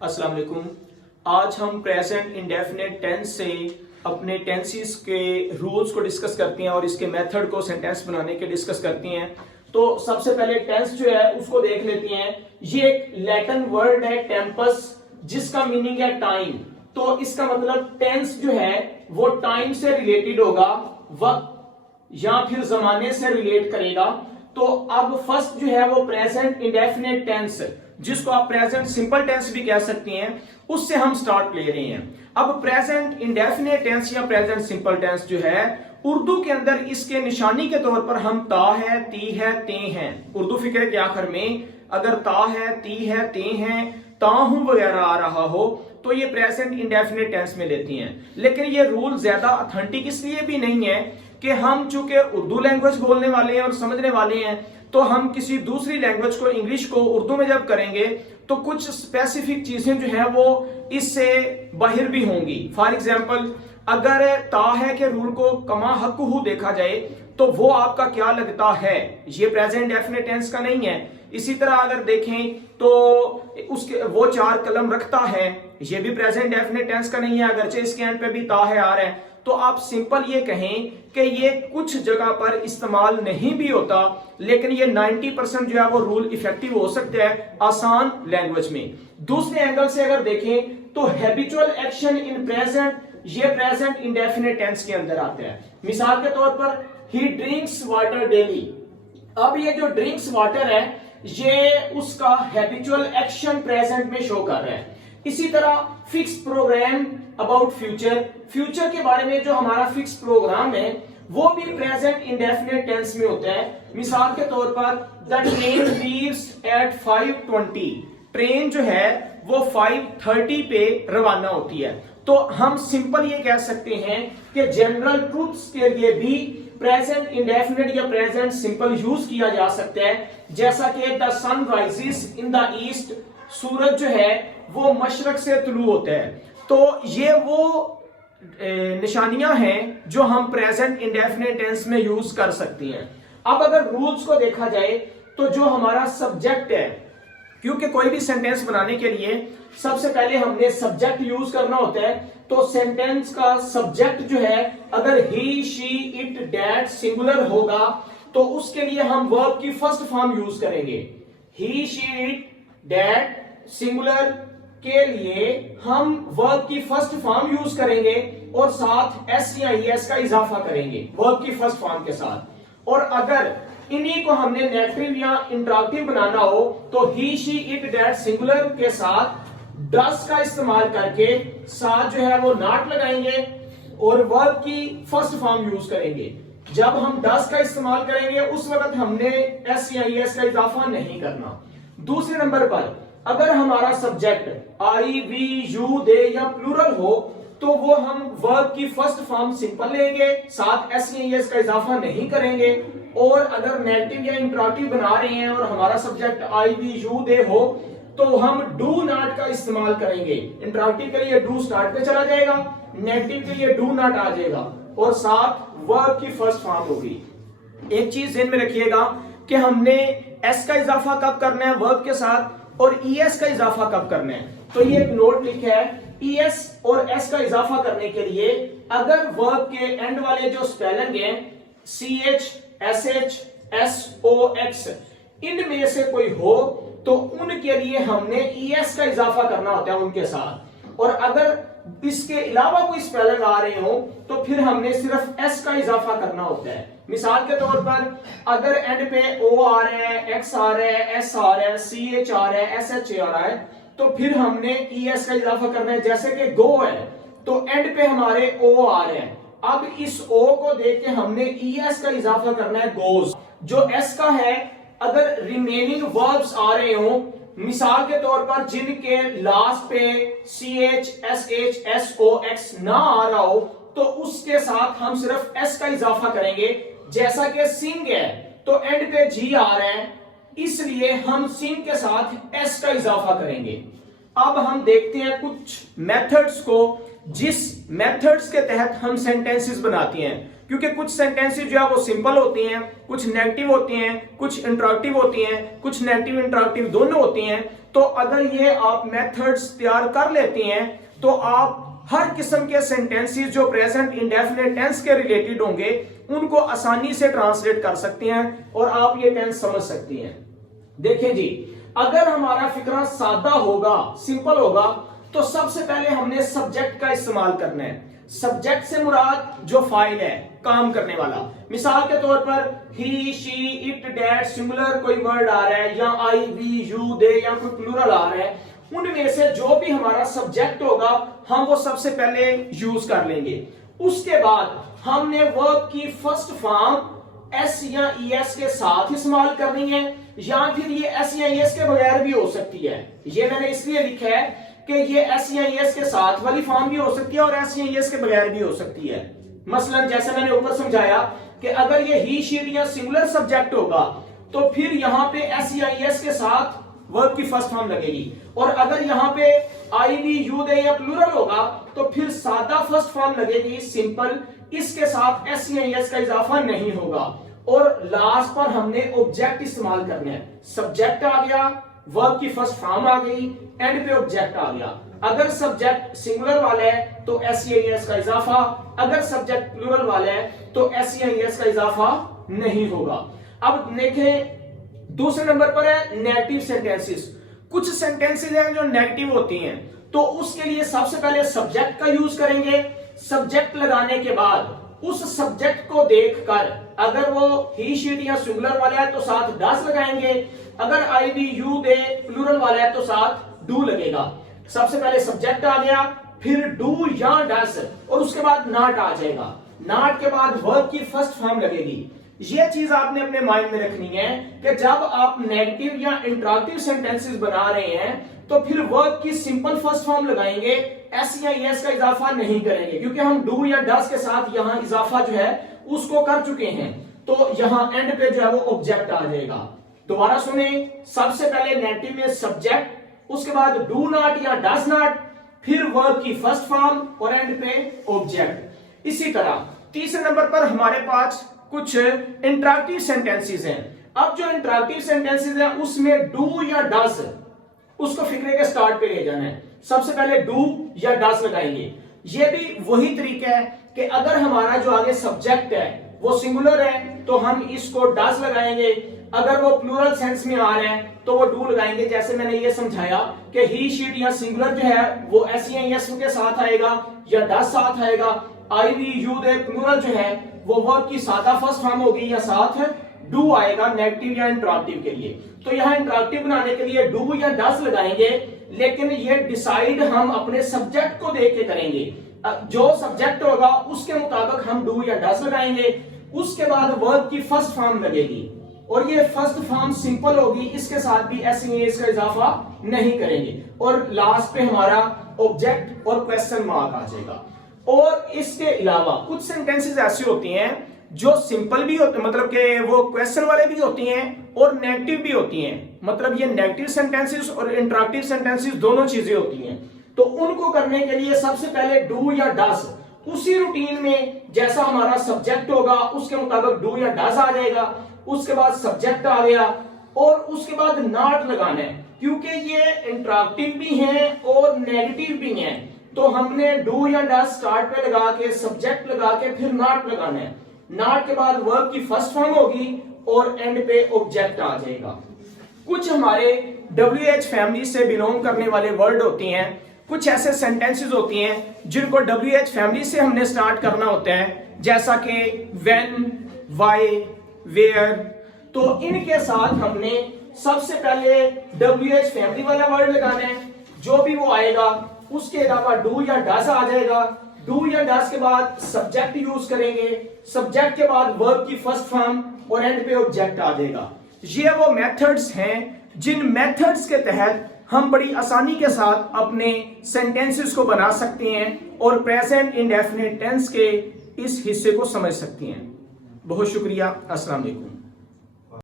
अस्सलाम वालेकुम। आज हम प्रेजेंट इंडेफिनिट टेंस से अपने टेंसेस के रूल्स को डिस्कस करते हैं और इसके मेथड को सेंटेंस बनाने के डिस्कस करते हैं। तो सबसे पहले टेंस जो है उसको देख लेते हैं। ये एक लैटिन वर्ड है टेम्पस, जिसका मीनिंग है टाइम। तो इसका मतलब टेंस जो है वो टाइम से रिलेटेड होगा, वक्त या फिर जमाने से रिलेट करेगा। तो अब फर्स्ट जो है वो प्रेजेंट इंडेफिनिट टेंस, जिसको आप प्रेजेंट सिंपल टेंस भी कह सकते हैं, उससे हम स्टार्ट ले रहे हैं। अब प्रेजेंट इंडेफिनिट टेंस या प्रेजेंट सिंपल टेंस जो है उर्दू के अंदर इसके निशानी के तौर पर हम ता है, ती है, ते हैं। उर्दू फिक्र के आखिर में अगर ता है, ती है, ते हैं, ताहू वगैरह आ रहा हो तो ये प्रेजेंट इंडेफिनिट टेंस में लेती हैं। लेकिन ये रूल ज्यादा ऑथेंटिक इसलिए भी नहीं है कि हम चूंकि उर्दू लैंग्वेज बोलने वाले हैं और समझने वाले हैं, तो हम किसी दूसरी लैंग्वेज को, इंग्लिश को उर्दू में जब करेंगे तो कुछ स्पेसिफिक चीजें जो है वो इससे बाहर भी होंगी। फॉर एग्जाम्पल, अगर ता है के रूल को कमा हकहू देखा जाए तो वो आपका क्या लगता है, ये प्रेजेंट डेफिनेट टेंस का नहीं है। इसी तरह अगर देखें तो उसके वो 4 कलम रखता है, ये भी प्रेजेंट डेफिनेट टेंस का नहीं है, अगरचे इसके एंड पे भी ता है आ रहा है। तो आप सिंपल ये कहें कि ये कुछ जगह पर इस्तेमाल नहीं भी होता, लेकिन ये 90% जो है वो रूल इफेक्टिव हो सकता है आसान लैंग्वेज में। दूसरे एंगल से अगर देखें तो हैबिचुअल एक्शन इन प्रेजेंट, ये प्रेजेंट इंडेफिनिट टेंस के अंदर आता है। मिसाल के तौर पर ही ड्रिंक्स वाटर डेली। अब ये जो ड्रिंक्स वाटर है ये उसका हैबिचुअल एक्शन प्रेजेंट में शो कर रहा है। इसी तरह fix programme about future, future के बारे में जो हमारा फिक्स प्रोग्राम है वो भी प्रेजेंट इंडेफिनिट टेंस में होता है। मिसाल के तौर पर the train leaves eight 5:20, train जो है वो 5:30 पे रवाना होती है। तो हम सिंपल ये कह सकते हैं कि जनरल ट्रूथ्स के लिए भी प्रेजेंट इंडेफिनिट या प्रेजेंट सिंपल यूज किया जा सकता है। जैसा कि the sun rises in the east, सूरज जो है वो मशरक से तुलू होता है। तो ये वो निशानियां हैं जो हम प्रेजेंट इंडेफिनिट टेंस में यूज कर सकते हैं। अब अगर रूल्स को देखा जाए तो जो हमारा सब्जेक्ट है, क्योंकि कोई भी सेंटेंस बनाने के लिए सबसे पहले हमने सब्जेक्ट यूज करना होता है। तो सेंटेंस का सब्जेक्ट जो है अगर ही, शी, इट, दैट सिंगुलर होगा तो उसके लिए हम वर्ब की फर्स्ट फॉर्म यूज करेंगे। ही, शी, इट, दैट सिंगुलर के लिए हम वर्ब की फर्स्ट फॉर्म यूज करेंगे और साथ एस या ईएस का इजाफा करेंगे वर्ब की फर्स्ट फॉर्म के साथ। और अगर इन्हीं को हमने नेगेटिव या इंटरॉगेटिव बनाना हो तो ही, शी, इट, दैट सिंगुलर के साथ डस का इस्तेमाल करके साथ जो है वो नॉट लगाएंगे और वर्ब की फर्स्ट फॉर्म यूज करेंगे। जब हम डस का इस्तेमाल करेंगे उस वक्त हमने एस या ईएस का इजाफा नहीं करना। दूसरे नंबर पर अगर हमारा सब्जेक्ट आई, वी, यू, दे या प्लूरल हो तो वो हम वर्ब की फर्स्ट फॉर्म सिंपल लेंगे, साथ एस या ईएस का इजाफा नहीं करेंगे। और अगर नेगेटिव या इंटरॉगेटिव बना रहे हैं और हमारा सब्जेक्ट आई, वी, यू, दे हो तो हम डू नॉट का इस्तेमाल करेंगे। इंटरॉगेटिव के लिए डू स्टार्ट पे चला जाएगा, नेगेटिव के लिए डू नॉट आ जाएगा और साथ वर्ब की फर्स्ट फॉर्म होगी। एक चीज ध्यान में रखिएगा कि हमने एस का इजाफा कब करना है वर्ब के साथ और ईएस का इजाफा कब करना है। तो ये एक नोट लिखा है, ईएस और एस का इजाफा करने के लिए अगर वर्ब के एंड वाले जो स्पेलिंग है CH, SH, SOX इनमें से कोई हो तो उनके लिए हमने ईएस का इजाफा करना होता है उनके साथ। और अगर इसके अलावा कोई स्पेलिंग आ रहे हो तो फिर हमने सिर्फ एस का इजाफा करना होता है। मिसाल के तौर पर अगर एंड पे ओ आ रहा है, एक्स आ रहा है, एस आ रहा है, CH आ रहा है, SH आ रहा है तो फिर हमने ईएस का इजाफा करना है। जैसे कि गो है तो एंड पे हमारे ओ आ रहे हैं, अब इस ओ को देख के हमने ईएस का इजाफा करना है गोज। जो एस का है अगर रिमेनिंग वर्ब्स आ रहे हो, मिसाल के तौर पर जिनके लास्ट पे CH, SH, SOX ना आ रहा हो तो उसके साथ हम सिर्फ एस का इजाफा करेंगे। जैसा कि सिंग है तो एंड पे जी आ रहा है, इसलिए हम सिंग के साथ एस का इजाफा करेंगे। अब हम देखते हैं कुछ मेथड्स को जिस मेथड्स के तहत हम सेंटेंसेस बनाते हैं। क्योंकि कुछ सेंटेंसेस जो है वो सिंपल होती हैं, कुछ नेगेटिव होती हैं, कुछ इंटरैक्टिव होती हैं, कुछ नेगेटिव इंटरैक्टिव दोनों होती हैं। तो अगर ये आप मेथड्स तैयार कर लेती हैं तो आप हर किस्म के सेंटेंसेस जो प्रेजेंट इंडेफिनिट टेंस के रिलेटेड होंगे उनको आसानी से ट्रांसलेट कर सकती हैं और आप ये टेंस समझ सकती हैं। देखें जी, अगर हमारा फिक्रा सादा होगा, सिंपल होगा, तो सबसे पहले हमने सब्जेक्ट का इस्तेमाल करना है। सब्जेक्ट से मुराद जो फाइल है, काम करने वाला। मिसाल के तौर पर ही, शी, इट, दैट, सिंगुलर कोई वर्ड आ रहा है, या आई, वी, यू, दे, या कोई प्लूरल आ रहा है, उनमें से जो भी हमारा सब्जेक्ट होगा हम वो सबसे पहले यूज कर लेंगे। उसके बाद हमने वर्ब की फर्स्ट फॉर्म एस या ईएस के साथ इस्तेमाल करनी है, या फिर ये एस या ईएस के बगैर भी हो सकती है। ये मैंने इसलिए लिखा है कि ये एस या ईएस के साथ वाली फॉर्म भी हो सकती है और एस या ईएस के बगैर भी हो सकती है। मसलन जैसे मैंने ऊपर समझाया कि अगर ये ही, शी या सिंगुलर सब्जेक्ट होगा तो फिर यहां पे एस या ईएस के साथ वर्ब की फर्स्ट फॉर्म लगेगी, और अगर यहां पे आई, वी, यू, दे या प्लूरल होगा तो फिर सादा फर्स्ट फॉर्म लगेगी, सिंपल, इसके साथ एस या ईएस का इजाफा नहीं होगा। और लास्ट पर हमने ऑब्जेक्ट इस्तेमाल करना है। सब्जेक्ट आ गया, वर्ब की फर्स्ट फॉर्म आ गई, एंड पे ऑब्जेक्ट आ गया। अगर सब्जेक्ट सिंगुलर वाला है तो एस या ईएस का इजाफा, अगर सब्जेक्ट प्लूरल वाला है तो एस या ईएस का इजाफा नहीं होगा। अब देखें दूसरे नंबर पर है नेगेटिव सेंटेंसेस। कुछ सेंटेंसेस हैं जो नेगेटिव होती हैं, तो उसके लिए सबसे पहले सब्जेक्ट का यूज करेंगे। सब्जेक्ट लगाने के बाद उस सब्जेक्ट को देखकर अगर वो ही, शी या सिंगुलर वाला है तो साथ डस लगाएंगे, अगर आई, वी, यू, दे प्लूरल वाला है तो साथ डू लगेगा। सबसे पहले सब्जेक्ट आ गया, फिर डू या डस, और उसके बाद नॉट आ जाएगा। नॉट के बाद वर्ब की फर्स्ट फॉर्म लगेगी। ये चीज आपने अपने माइंड में रखनी है कि जब आप नेगेटिव या इंटरैक्टिव सेंटेंसेस बना रहे हैं तो फिर वर्ब की सिंपल फर्स्ट फॉर्म लगाएंगे, एस या ईएस का इजाफा नहीं करेंगे, क्योंकि हम डू या डस के साथ यहां इजाफा जो है उसको कर चुके हैं। तो यहां एंड पे जो है वो ऑब्जेक्ट आ जाएगा। दोबारा सुने, सबसे पहले नेगेटिव में सब्जेक्ट, उसके बाद डू नॉट या डस नॉट, फिर वर्ब की फर्स्ट फॉर्म और एंड पे ऑब्जेक्ट। इसी तरह तीसरे नंबर पर हमारे पास कुछ इंटरैक्टिव सेंटेंसेस हैं। अब जो इंटरैक्टिव सेंटेंसेस हैं उसमें डू या डस, उसको फिक्रे के स्टार्ट पे ले जाना है। सबसे पहले डू या डस लगाएंगे। ये भी वही तरीका है कि अगर हमारा जो आगे सब्जेक्ट है वो सिंगुलर है तो हम इसको डस लगाएंगे, अगर वो प्लूरल सेंस में आ रहे हैं तो वो डू लगाएंगे। जैसे मैंने ये समझाया कि ही, शी या सिंगुलर जो है वो एस या ईएस के साथ आएगा या डस साथ आएगा। आई, वी, यू, दे प्लूरल जो है वो वर्ब की सादा फर्स्ट फॉर्म होगी या साथ डू आएगा नेगेटिव या इंटरैक्टिव के लिए। तो यहां इंटरैक्टिव बनाने के लिए डू या डस लगाएंगे, लेकिन ये डिसाइड हम अपने सब्जेक्ट को देख के करेंगे। जो सब्जेक्ट होगा उसके मुताबिक हम डू या डस लगाएंगे। उसके बाद वर्ब की फर्स्ट फॉर्म लगेगी और ये फर्स्ट फॉर्म सिंपल होगी, इसके साथ भी एस या ईएस का इजाफा नहीं करेंगे, और लास्ट पे हमारा ऑब्जेक्ट और क्वेश्चन मार्क आ जाएगा। और इसके अलावा कुछ सेंटेंसेस ऐसी होती हैं जो सिंपल भी होते हैं, मतलब कि वो क्वेश्चन वाले भी होती हैं और नेगेटिव भी होती हैं। मतलब ये नेगेटिव सेंटेंसेस और इंटरैक्टिव सेंटेंसेस दोनों चीजें होती हैं। तो उनको करने के लिए सबसे पहले डू या डस, उसी रूटीन में जैसा हमारा सब्जेक्ट होगा उसके मुताबिक डू या डस आ जाएगा। उसके बाद सब्जेक्ट आ गया और उसके बाद नॉट लगाना है, क्योंकि ये इंटरैक्टिव भी हैं और नेगेटिव भी हैं। तो हमने डू या डस स्टार्ट पे लगा के सब्जेक्ट लगा के फिर नॉट लगाना है। नॉट के बाद वर्ब की फर्स्ट फॉर्म होगी और एंड पे ऑब्जेक्ट आ जाएगा। कुछ हमारे WH फैमिली से बिलोंग करने वाले वर्ड होती हैं, कुछ ऐसे सेंटेंसेस होती हैं जिनको WH फैमिली से हमने स्टार्ट करना होता है, जैसा कि व्हेन, व्हाई, वेयर। तो इनके साथ हमने सबसे पहले WH फैमिली वाला वर्ड लगाना है। जो भी वो आएगा उसके अलावा डू या डस आ जाएगा। डू या डस के बाद सब्जेक्ट यूज करेंगे, सब्जेक्ट के बाद वर्ब की फर्स्ट फॉर्म और एंड पे ऑब्जेक्ट आ जाएगा। ये वो मेथड्स हैं जिन मेथड्स के तहत हम बड़ी आसानी के साथ अपने सेंटेंसेस को बना सकते हैं और प्रेजेंट इंडेफिनिट टेंस के इस हिस्से को समझ सकते हैं। बहुत शुक्रिया। अस्सलाम वालेकुम।